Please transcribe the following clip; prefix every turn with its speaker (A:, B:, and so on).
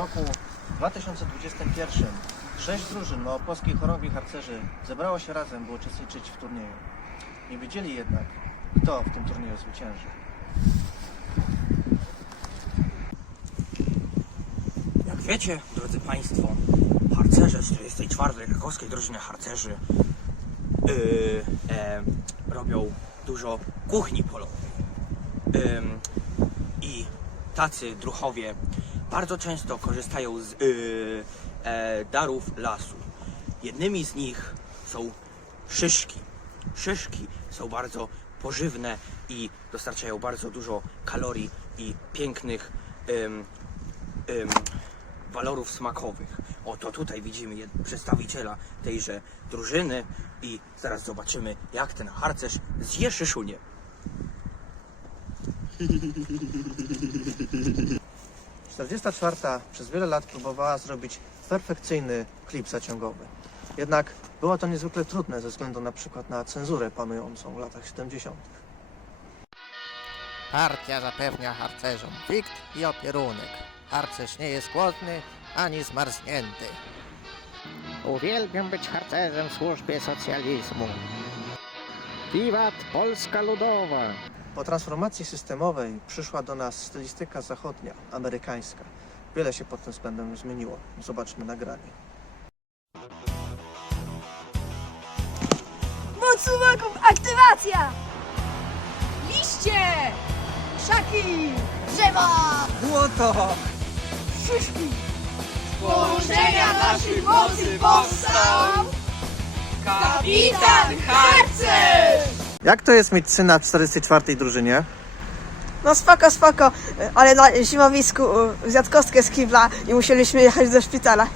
A: roku 2021 sześć drużyn małopolskiej chorągwi harcerzy zebrało się razem, by uczestniczyć w turnieju. Nie wiedzieli jednak, kto w tym turnieju zwycięży.
B: Jak wiecie, drodzy Państwo, harcerze z 44. krakowskiej drużyny harcerzy yy, e, robią dużo kuchni polowej. Ym, I tacy druchowie bardzo często korzystają z yy, e, darów lasu. Jednymi z nich są szyszki. Szyszki są bardzo pożywne i dostarczają bardzo dużo kalorii i pięknych ym, ym, walorów smakowych. Oto tutaj widzimy przedstawiciela tejże drużyny i zaraz zobaczymy, jak ten harcerz zje szyszunię.
A: W 44 przez wiele lat próbowała zrobić perfekcyjny klip zaciągowy. Jednak było to niezwykle trudne ze względu na przykład na cenzurę panującą w latach 70.
C: Partia zapewnia harcerzom wikt i opierunek. Harcerz nie jest głodny ani zmarznięty. Uwielbiam być harcerzem w służbie socjalizmu. Wiwat Polska Ludowa!
A: Po transformacji systemowej przyszła do nas stylistyka zachodnia, amerykańska. Wiele się pod tym względem zmieniło. Zobaczmy nagranie.
D: Moc suwaków, aktywacja! Liście! Krzaki! Drzewa!
B: Błoto!
D: Szyszki! Połączenia naszych mocy powstał kapitan harcerz!
A: Jak to jest mieć syna w 44 drużynie?
E: No spoko, spoko, ale na zimowisku y, zjadł kostkę z kibla i musieliśmy jechać do szpitala.